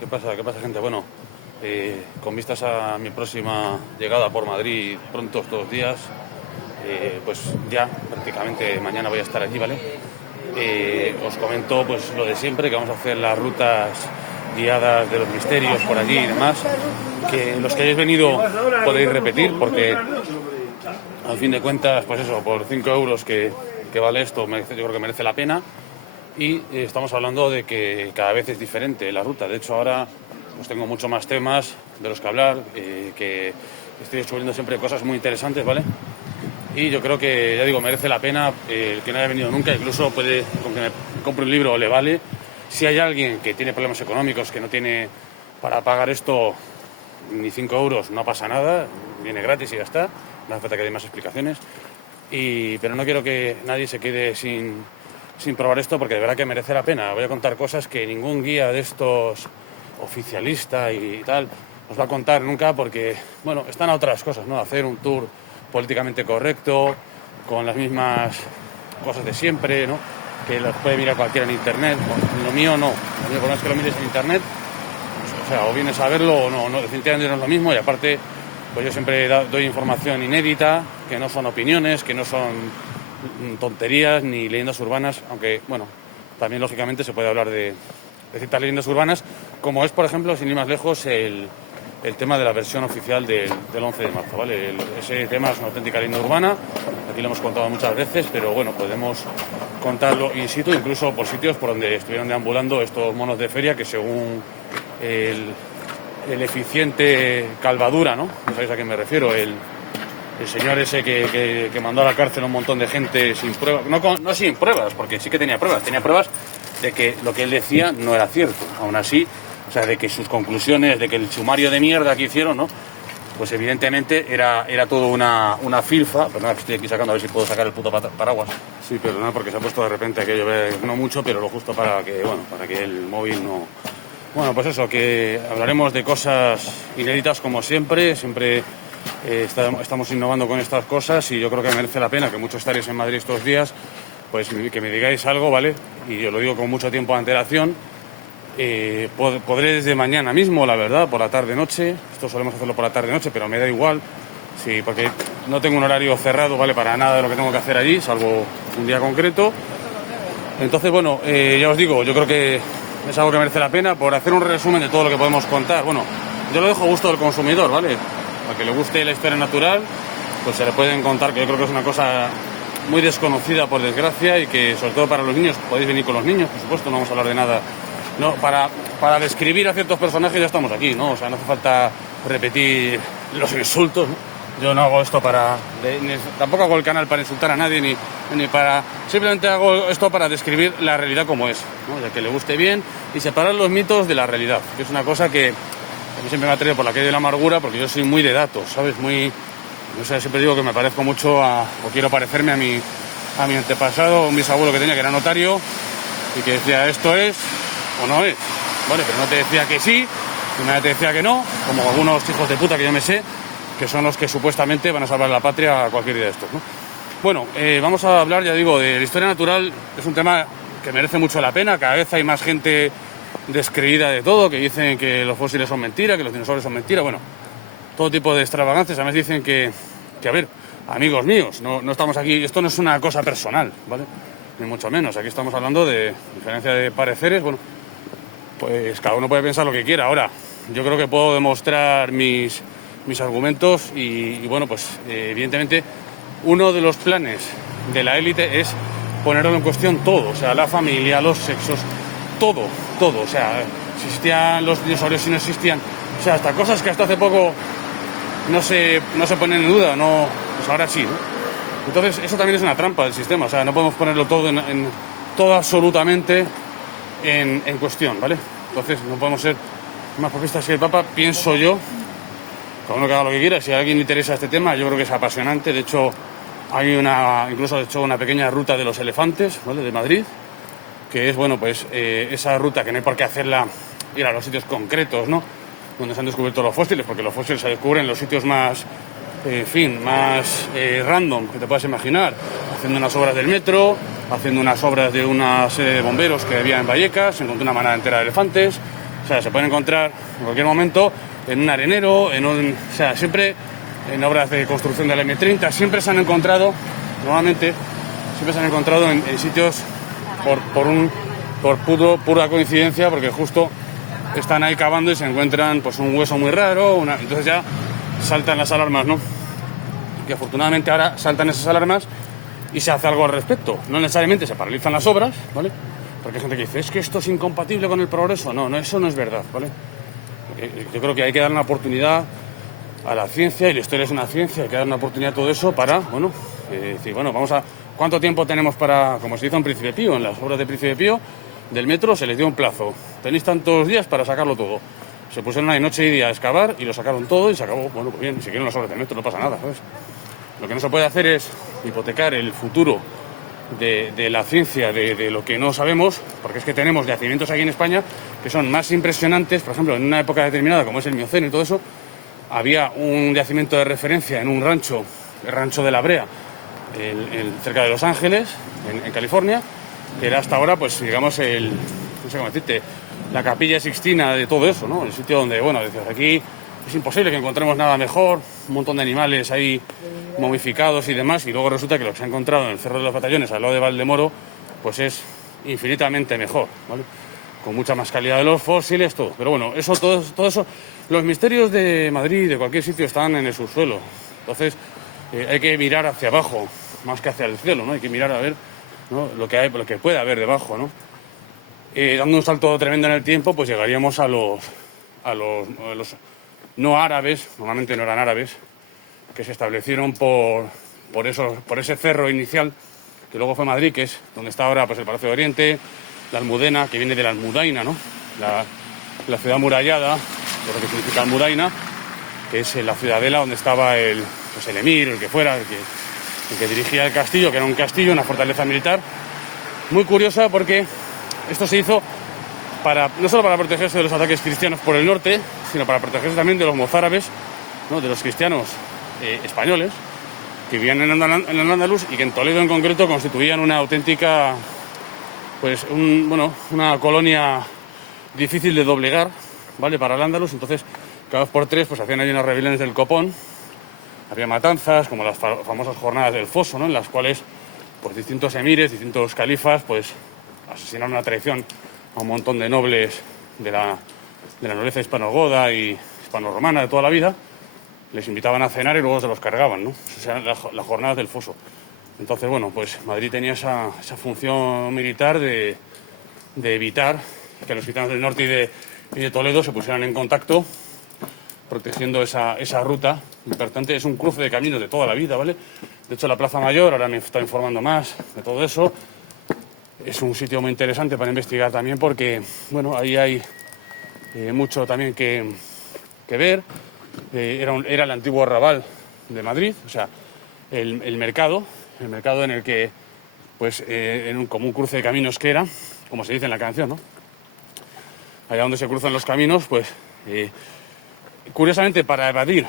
¿Qué pasa, gente? Bueno, con vistas a mi próxima llegada por Madrid pronto estos días, pues ya prácticamente mañana voy a estar allí, ¿vale? Os comento pues lo de siempre, que vamos a hacer las rutas guiadas de los misterios por allí y demás, que los que hayáis venido podéis repetir, porque al fin de cuentas, pues eso, por 5 euros que vale esto, yo creo que merece la pena. Y estamos hablando de que cada vez es diferente la ruta. De hecho, ahora pues tengo mucho más temas de los que hablar, que estoy descubriendo siempre cosas muy interesantes, ¿vale? Y yo creo que, ya digo, merece la pena. El que no haya venido nunca, incluso puede, con que me compre un libro, le vale. Si hay alguien que tiene problemas económicos, que no tiene para pagar esto ni 5 euros, no pasa nada, viene gratis y ya está. No hace falta que dé más explicaciones. Pero no quiero que nadie se quede sin probar esto, porque de verdad que merece la pena. Voy a contar cosas que ningún guía de estos oficialista y tal os va a contar nunca, porque, bueno, están a otras cosas, ¿no? Hacer un tour políticamente correcto, con las mismas cosas de siempre, ¿no? Que los puede mirar cualquiera en internet. Lo mío no. Lo mío, por lo menos que lo mires en internet, o sea, o vienes a verlo o no, definitivamente no es lo mismo. Y aparte, pues yo siempre doy información inédita, que no son opiniones, que no son tonterías ni leyendas urbanas, aunque, bueno, también lógicamente se puede hablar de ciertas leyendas urbanas, como es, por ejemplo, sin ir más lejos, el tema de la versión oficial del 11 de marzo, ¿vale? Ese tema es una auténtica leyenda urbana, aquí lo hemos contado muchas veces, pero bueno, podemos contarlo in situ, incluso por sitios por donde estuvieron deambulando estos monos de feria, que según el eficiente Calvadura, ¿no? ¿Sabéis a qué me refiero? El señor ese que mandó a la cárcel a un montón de gente sin pruebas, no sin pruebas, porque sí que tenía pruebas de que lo que él decía no era cierto. Aún así, o sea, de que sus conclusiones, de que el sumario de mierda que hicieron, ¿no? Pues evidentemente era todo una filfa. Perdona que estoy aquí sacando, a ver si puedo sacar el puto paraguas. Sí, perdona, porque se ha puesto de repente que llover, no mucho, pero lo justo para que el móvil no... Bueno, pues eso, que hablaremos de cosas inéditas como siempre estamos innovando con estas cosas, y yo creo que merece la pena que muchos estaréis en Madrid estos días, pues que me digáis algo, ¿vale? Y yo lo digo con mucho tiempo de antelación. Podré desde mañana mismo, la verdad, por la tarde-noche. Esto solemos hacerlo por la tarde-noche, pero me da igual. Sí, porque no tengo un horario cerrado, ¿vale? Para nada de lo que tengo que hacer allí, salvo un día concreto. Entonces, bueno, ya os digo, yo creo que es algo que merece la pena. Por hacer un resumen de todo lo que podemos contar, bueno, yo lo dejo a gusto del consumidor, ¿vale? Al que le guste la historia natural, pues se le pueden contar, que yo creo que es una cosa muy desconocida, por desgracia, y que sobre todo para los niños, podéis venir con los niños, por supuesto, no vamos a hablar de nada. No, para describir a ciertos personajes ya estamos aquí, ¿no? O sea, no hace falta repetir los insultos, ¿no? Yo no hago esto tampoco hago el canal para insultar a nadie, ni para... Simplemente hago esto para describir la realidad como es, ¿no? Ya que le guste bien, y separar los mitos de la realidad, que es una cosa que a mí siempre me ha traído por la calle de la amargura, porque yo soy muy de datos, ¿sabes? No sé, siempre digo que me parezco mucho o quiero parecerme a mi antepasado, un bisabuelo que tenía, que era notario, y que decía esto es o no es, ¿vale? Pero no te decía que sí, y nadie te decía que no, como algunos hijos de puta que yo me sé, que son los que supuestamente van a salvar la patria a cualquier día de estos, ¿no? Bueno, vamos a hablar, ya digo, de la historia natural. Es un tema que merece mucho la pena. Cada vez hay más gente descreída de todo, que dicen que los fósiles son mentira, que los dinosaurios son mentira, bueno, todo tipo de extravagancias. Además dicen que a ver, amigos míos, no estamos aquí, esto no es una cosa personal, ¿vale? Ni mucho menos, aquí estamos hablando de diferencia de pareceres. Bueno, pues cada uno puede pensar lo que quiera. Ahora, yo creo que puedo demostrar mis argumentos y bueno, pues evidentemente uno de los planes de la élite es ponerlo en cuestión todo, o sea, la familia, los sexos, todo, o sea, si existían los dinosaurios, si no existían, o sea, hasta cosas que hasta hace poco no se ponen en duda, no, pues ahora sí, ¿no? Entonces, eso también es una trampa del sistema, o sea, no podemos ponerlo todo todo absolutamente en cuestión, ¿vale? Entonces, no podemos ser más papistas que el Papa, pienso yo. Cada uno que haga lo que quiera. Si a alguien le interesa este tema, yo creo que es apasionante. De hecho, hay incluso he hecho una pequeña ruta de los elefantes, ¿vale? De Madrid, que es, bueno, pues esa ruta que no hay por qué hacerla, ir a los sitios concretos, ¿no? Donde se han descubierto los fósiles, porque los fósiles se descubren en los sitios más, más random que te puedas imaginar, haciendo unas obras del metro, haciendo unas obras de una serie de bomberos que había en Vallecas, se encontró una manada entera de elefantes, O sea, se pueden encontrar en cualquier momento en un arenero, o sea, siempre en obras de construcción de la M30, siempre se han encontrado, normalmente, siempre se han encontrado en sitios por pura coincidencia, porque justo están ahí cavando y se encuentran pues un hueso muy raro, entonces ya saltan las alarmas, ¿no? Que afortunadamente ahora saltan esas alarmas y se hace algo al respecto. No necesariamente se paralizan las obras, ¿vale? Porque hay gente que dice, es que esto es incompatible con el progreso. No, eso no es verdad, ¿vale? Yo creo que hay que dar una oportunidad a la ciencia, y la historia es una ciencia, hay que dar una oportunidad a todo eso para, bueno, decir, bueno, ¿cuánto tiempo tenemos para, como se hizo en Príncipe Pío, en las obras de Príncipe Pío, del metro se les dio un plazo, tenéis tantos días para sacarlo todo. Se pusieron ahí noche y día a excavar y lo sacaron todo y se acabó. Bueno, pues bien, si quieren las obras del metro no pasa nada, ¿sabes? Lo que no se puede hacer es hipotecar el futuro de la ciencia, de lo que no sabemos, porque es que tenemos yacimientos aquí en España que son más impresionantes. Por ejemplo, en una época determinada, como es el Mioceno y todo eso, había un yacimiento de referencia en un rancho, el rancho de La Brea, cerca de Los Ángeles, en California, que era hasta ahora, pues digamos, no sé cómo decirte, la Capilla Sixtina de todo eso, ¿no? El sitio donde, bueno, decías, aquí es imposible que encontremos nada mejor, un montón de animales ahí momificados y demás, y luego resulta que lo que se ha encontrado en el Cerro de los Batallones, al lado de Valdemoro, pues es infinitamente mejor, ¿vale? Con mucha más calidad de los fósiles, todo. Pero bueno, todo eso, los misterios de Madrid, de cualquier sitio, están en el subsuelo. Entonces, hay que mirar hacia abajo, más que hacia el cielo, ¿no? Hay que mirar a ver, ¿no?, lo que puede haber debajo, ¿no? Dando un salto tremendo en el tiempo, pues llegaríamos a los no árabes, normalmente no eran árabes, que se establecieron por ese cerro inicial, que luego fue Madrid, que es donde está ahora pues el Palacio de Oriente, la Almudena, que viene de la Almudaina, ¿no? La ciudad murallada, lo que significa Almudaina, que es la ciudadela donde estaba el emir, el que fuera, el que dirigía el castillo, que era un castillo, una fortaleza militar. Muy curiosa porque esto se hizo no solo para protegerse de los ataques cristianos por el norte, sino para protegerse también de los mozárabes, ¿no?, de los cristianos españoles, que vivían en el Andaluz y que en Toledo en concreto constituían una auténtica, pues una colonia difícil de doblegar, ¿vale?, para el Andaluz. Entonces, cada 2 por 3 pues hacían ahí unas rebeliones del copón, había matanzas, como las famosas jornadas del Foso, ¿no?, en las cuales pues distintos emires, distintos califas, pues asesinaron a traición a un montón de nobles de la nobleza hispanogoda y hispano-romana de toda la vida. Les invitaban a cenar y luego se los cargaban, ¿no? Esas eran las jornadas del Foso. Entonces, bueno, pues Madrid tenía esa función militar de evitar que los gitanos del norte y de Toledo se pusieran en contacto, protegiendo esa ruta importante. Es un cruce de caminos de toda la vida, ¿vale? De hecho, la Plaza Mayor, ahora me está informando más de todo eso, es un sitio muy interesante para investigar también porque, bueno, ahí hay mucho también que ver. Era el antiguo arrabal de Madrid, o sea, el mercado en el que, pues, como un cruce de caminos que era, como se dice en la canción, ¿no? Allá donde se cruzan los caminos, pues, curiosamente, para evadir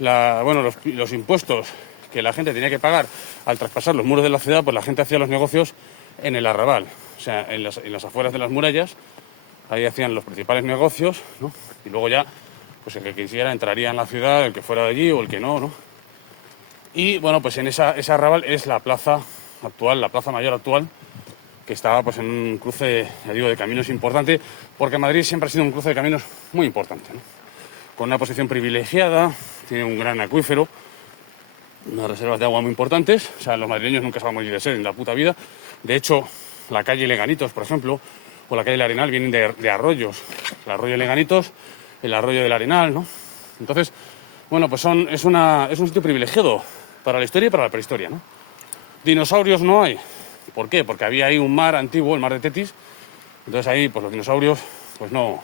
los impuestos que la gente tenía que pagar al traspasar los muros de la ciudad, pues la gente hacía los negocios en el arrabal, o sea, en las afueras de las murallas. Ahí hacían los principales negocios, ¿no? Y luego ya, pues el que quisiera entraría en la ciudad, el que fuera de allí o el que no, ¿no? Y bueno, pues en ese arrabal es la plaza actual, la Plaza Mayor actual, que estaba pues en un cruce, ya digo, de caminos importante, porque Madrid siempre ha sido un cruce de caminos muy importante, ¿no? Con una posición privilegiada, tiene un gran acuífero, unas reservas de agua muy importantes. O sea, los madrileños nunca se van a morir de sed en la puta vida. De hecho, la calle Leganitos, por ejemplo, o la calle del Arenal vienen de arroyos. El arroyo de Leganitos, el arroyo del Arenal, ¿no? Entonces, bueno, pues es un sitio privilegiado para la historia y para la prehistoria, ¿no? Dinosaurios no hay. ¿Por qué? Porque había ahí un mar antiguo, el mar de Tetis. Entonces ahí, pues los dinosaurios, pues no.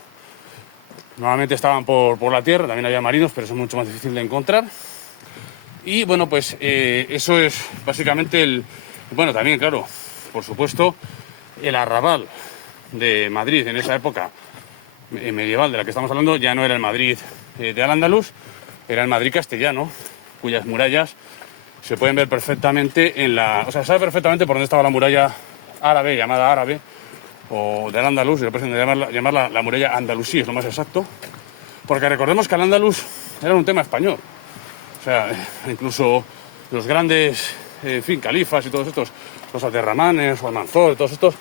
Normalmente estaban por la tierra, también había marinos, pero eso es mucho más difícil de encontrar. Y bueno, pues eso es básicamente bueno, también, claro, por supuesto, el arrabal de Madrid en esa época medieval de la que estamos hablando ya no era el Madrid de Al-Ándalus, era el Madrid castellano, cuyas murallas se pueden ver perfectamente o sea, sabe perfectamente por dónde estaba la muralla árabe, llamada árabe, o del Andalus, y lo pueden llamarla la muralla andalusí, es lo más exacto, porque recordemos que el Andalus era un tema español. O sea, incluso los grandes, califas y todos estos, los Abderramanes o Almanzor, todos estos,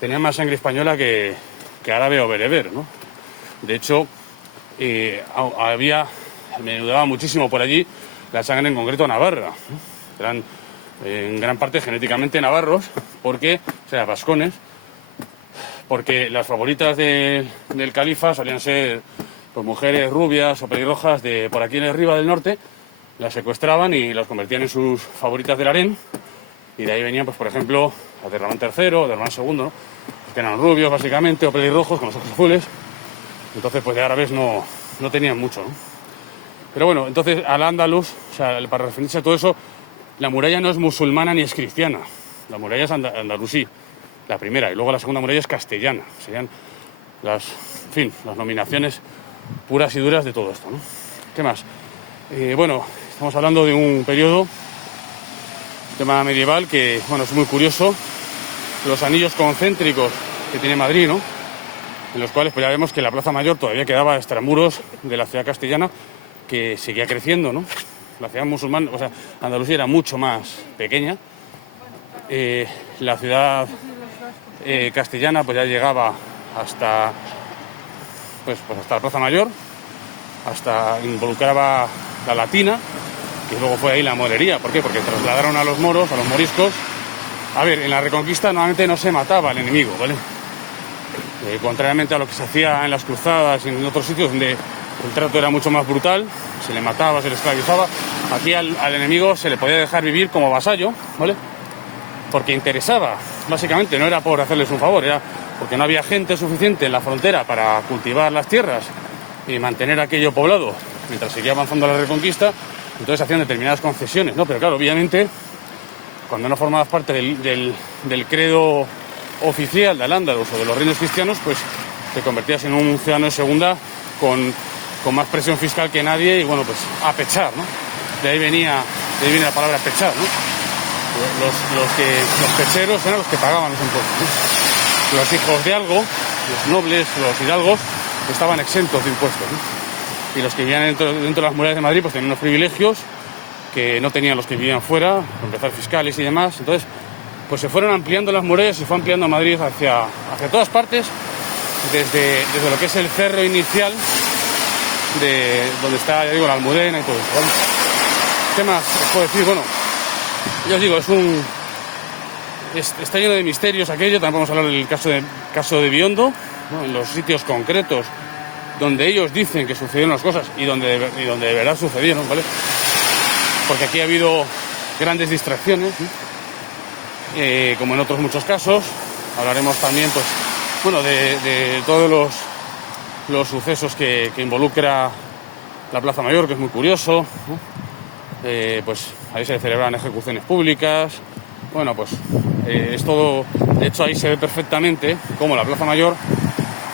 tenían más sangre española que árabe o bereber, ¿no? De hecho, menudaba muchísimo por allí la sangre, en concreto navarra, ¿no? Eran en gran parte genéticamente navarros, vascones, porque las favoritas del califa solían ser pues, mujeres rubias o pelirrojas de por aquí en el Riva del Norte. Las secuestraban y las convertían en sus favoritas del harén, y de ahí venían, pues por ejemplo, Abderramán III, Abderramán II, ¿no? Que eran rubios básicamente o pelirrojos con los ojos azules. Entonces pues de árabes no tenían mucho, ¿no? Pero bueno, entonces al Andalus, o sea, para referirse a todo eso, la muralla no es musulmana ni es cristiana. La muralla es andalusí, la primera, y luego la segunda muralla es castellana. Serían las nominaciones puras y duras de todo esto, ¿no? ¿Qué más? Estamos hablando de un periodo, tema medieval, que, bueno, es muy curioso. Los anillos concéntricos que tiene Madrid, ¿no? En los cuales pues ya vemos que la Plaza Mayor todavía quedaba extramuros de la ciudad castellana, que seguía creciendo, ¿no? La ciudad musulmana, o sea, Andalucía era mucho más pequeña. La ciudad castellana pues ya llegaba hasta la Plaza Mayor, hasta involucraba la Latina, que luego fue ahí la morería. ¿Por qué? Porque trasladaron a los moros, a los moriscos. A ver, en la Reconquista normalmente no se mataba al enemigo, ¿vale? Contrariamente a lo que se hacía en las cruzadas y en otros sitios donde el trato era mucho más brutal, se le mataba, se le esclavizaba. Aquí al enemigo se le podía dejar vivir como vasallo, ¿vale? Porque interesaba, básicamente, no era por hacerles un favor, era porque no había gente suficiente en la frontera para cultivar las tierras y mantener aquello poblado mientras seguía avanzando la Reconquista. Entonces hacían determinadas concesiones, ¿no? Pero claro, obviamente, cuando no formabas parte del credo oficial del Andalus o de los reinos cristianos, pues te convertías en un ciudadano de segunda con más presión fiscal que nadie y, bueno, pues a pechar, ¿no? De ahí viene la palabra pechar, ¿no? Los pecheros eran los que pagaban los impuestos, ¿no? Los hijos de algo, los nobles, los hidalgos, estaban exentos de impuestos, ¿no? Y los que vivían dentro de las murallas de Madrid pues tenían unos privilegios que no tenían los que vivían fuera, por empezar fiscales y demás. Entonces, pues se fueron ampliando las murallas, se fue ampliando Madrid hacia todas partes, desde lo que es el cerro inicial, de donde está, ya digo, la Almudena y todo eso, ¿vale? ¿Qué más os puedo decir? Bueno, ya os digo, está lleno de misterios aquello. También vamos a hablar del caso de Biondo, ¿no? En los sitios concretos donde ellos dicen que sucedieron las cosas y donde de verdad sucedieron, ¿vale? Porque aquí ha habido grandes distracciones, ¿no? Como en otros muchos casos. Hablaremos también, pues, bueno, de todos los sucesos que involucra la Plaza Mayor, que es muy curioso, ¿no? Pues ahí se celebran ejecuciones públicas. Bueno, pues es todo. De hecho, ahí se ve perfectamente cómo la Plaza Mayor,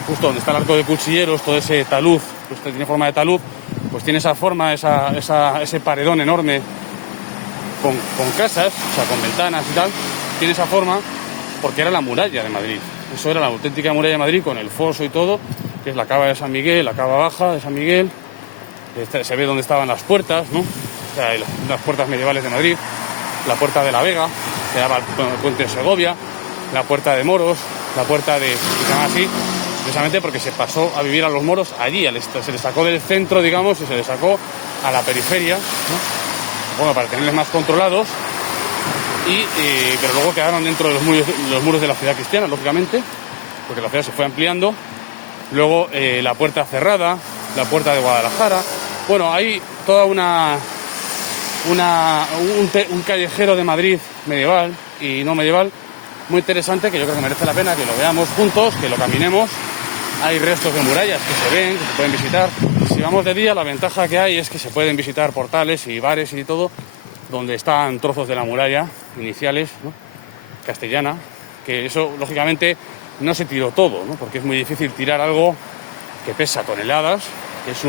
justo donde está el arco de cuchilleros, todo ese talud, pues tiene forma de talud, pues tiene esa forma, ese paredón enorme con casas, o sea, con ventanas y tal. Tiene esa forma porque era la muralla de Madrid. Eso era la auténtica muralla de Madrid, con el foso y todo, que es la cava de San Miguel, la cava baja de San Miguel. Se ve dónde estaban las puertas, ¿no? O sea, las puertas medievales de Madrid, la puerta de la Vega, que daba al puente de Segovia, la puerta de Moros, la puerta de... se llama así, precisamente porque se pasó a vivir a los moros allí, se les sacó del centro, digamos, y se les sacó a la periferia, ¿no? Bueno, para tenerles más controlados, pero luego quedaron dentro de los muros de la ciudad cristiana, lógicamente, porque la ciudad se fue ampliando. Luego la puerta cerrada, la puerta de Guadalajara. Bueno, hay toda un callejero de Madrid medieval y no medieval muy interesante, que yo creo que merece la pena que lo veamos juntos, que lo caminemos. Hay restos de murallas que se ven, que se pueden visitar. Si vamos de día, la ventaja que hay es que se pueden visitar portales y bares y todo, donde están trozos de la muralla iniciales, ¿no? Castellana, que eso lógicamente no se tiró todo, ¿no? Porque es muy difícil tirar algo que pesa toneladas, que es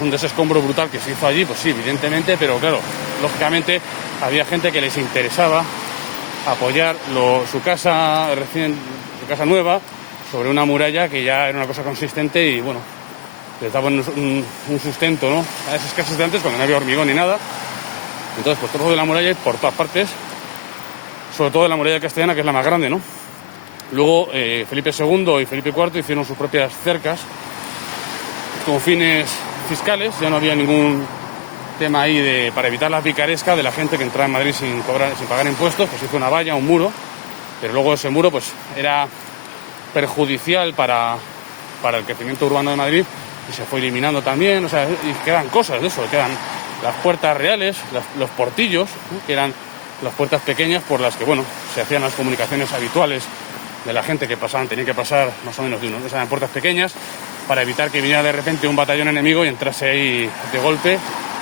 un desescombro brutal que se hizo allí, pues sí, evidentemente, pero claro, lógicamente había gente que les interesaba apoyar su casa recién casa nueva, sobre una muralla que ya era una cosa consistente y bueno, les daba un sustento, ¿no? A esas casas de antes cuando no había hormigón ni nada. Entonces, pues trozos de la muralla por todas partes, sobre todo de la muralla castellana, que es la más grande, ¿no? Luego Felipe II y Felipe IV hicieron sus propias cercas con fines fiscales. Ya no había ningún tema ahí para evitar la picaresca de la gente que entraba en Madrid sin pagar impuestos. Pues hizo una valla, un muro, pero luego ese muro pues era perjudicial para el crecimiento urbano de Madrid y se fue eliminando también. O sea, y quedan cosas de eso, quedan las puertas reales, los portillos, ¿no? Que eran las puertas pequeñas por las que, bueno, se hacían las comunicaciones habituales de la gente que pasaban, tenían que pasar más o menos de uno. Eran puertas pequeñas para evitar que viniera de repente un batallón enemigo y entrase ahí de golpe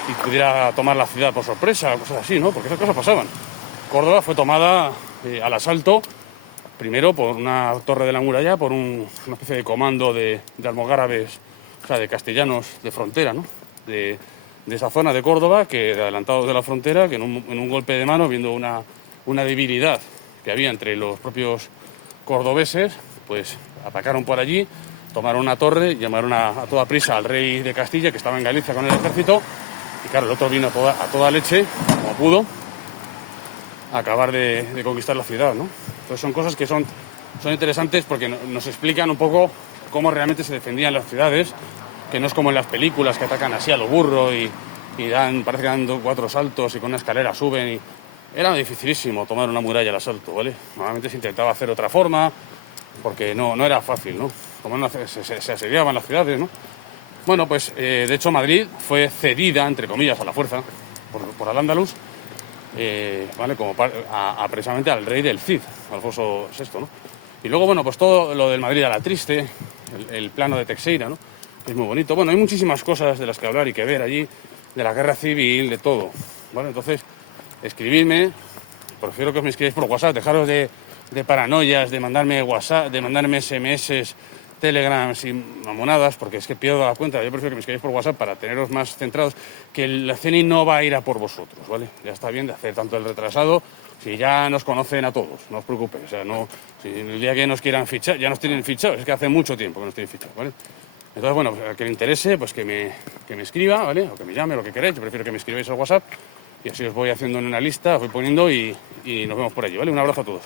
y pudiera tomar la ciudad por sorpresa, cosas así, ¿no? Porque esas cosas pasaban. Córdoba fue tomada al asalto, primero por una torre de la muralla, por una especie de comando de almogárabes, o sea, de castellanos de frontera, ¿no? De esa zona de Córdoba, que adelantados de la frontera, que en un golpe de mano, viendo una debilidad que había entre los propios cordobeses, pues atacaron por allí, tomaron una torre, llamaron a toda prisa al rey de Castilla, que estaba en Galicia con el ejército, y claro, el otro vino a toda leche, como pudo, a acabar de conquistar la ciudad, ¿no? Entonces son cosas que son interesantes porque nos explican un poco cómo realmente se defendían las ciudades, que no es como en las películas que atacan así a lo burro y parece que dan 4 saltos y con una escalera suben y... Era dificilísimo tomar una muralla al asalto, ¿vale? Normalmente se intentaba hacer otra forma, porque no era fácil, ¿no? Se asediaban las ciudades, ¿no? Bueno, pues de hecho Madrid fue cedida, entre comillas, a la fuerza por Al-Ándalus, ¿vale? Como precisamente al rey del Cid, Alfonso VI, ¿no? Y luego, bueno, pues todo lo del Madrid a la triste, el plano de Teixeira, ¿no? Es muy bonito. Bueno, hay muchísimas cosas de las que hablar y que ver allí, de la guerra civil, de todo, ¿vale? Entonces, escribidme, prefiero que os me escribáis por WhatsApp, dejaros de paranoias, de mandarme WhatsApp, de mandarme SMS, Telegrams y mamonadas, porque es que pierdo la cuenta. Yo prefiero que me escribáis por WhatsApp para teneros más centrados, que la CNI no va a ir a por vosotros, ¿vale? Ya está bien de hacer tanto el retrasado, si ya nos conocen a todos, no os preocupéis, o sea, no, si el día que nos quieran fichar, ya nos tienen fichados, es que hace mucho tiempo que nos tienen fichados, ¿vale? Entonces, bueno, pues, al que le interese, pues que me escriba, ¿vale? O que me llame, lo que queráis. Yo prefiero que me escribáis al WhatsApp y así os voy haciendo en una lista, os voy poniendo y nos vemos por allí, ¿vale? Un abrazo a todos.